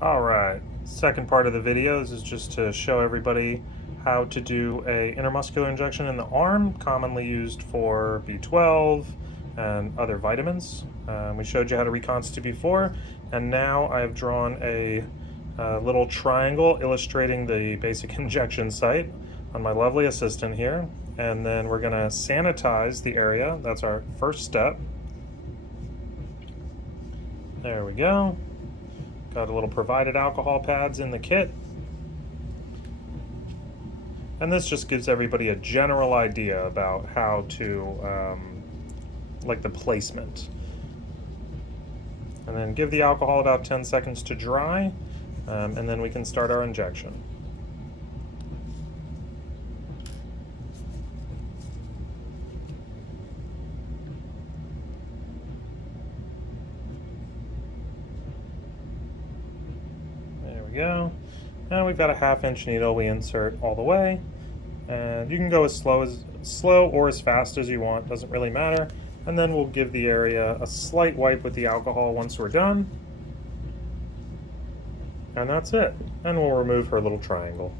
All right, second part of the video is just to show everybody how to do a intramuscular injection in the arm, commonly used for B12 and other vitamins. We showed you how to reconstitute before, and now I've drawn a little triangle illustrating the basic injection site on my lovely assistant here. And then we're gonna sanitize the area. That's our first step. There we go. Got a little provided alcohol pads in the kit. And this just gives everybody a general idea about how to, like the placement. And then give the alcohol about 10 seconds to dry, and then we can start our injection. There we go. And we've got a 1/2 inch needle we insert all the way. And you can go as slow or as fast as you want, doesn't really matter. And then we'll give the area a slight wipe with the alcohol once we're done. And that's it. And we'll remove her little triangle.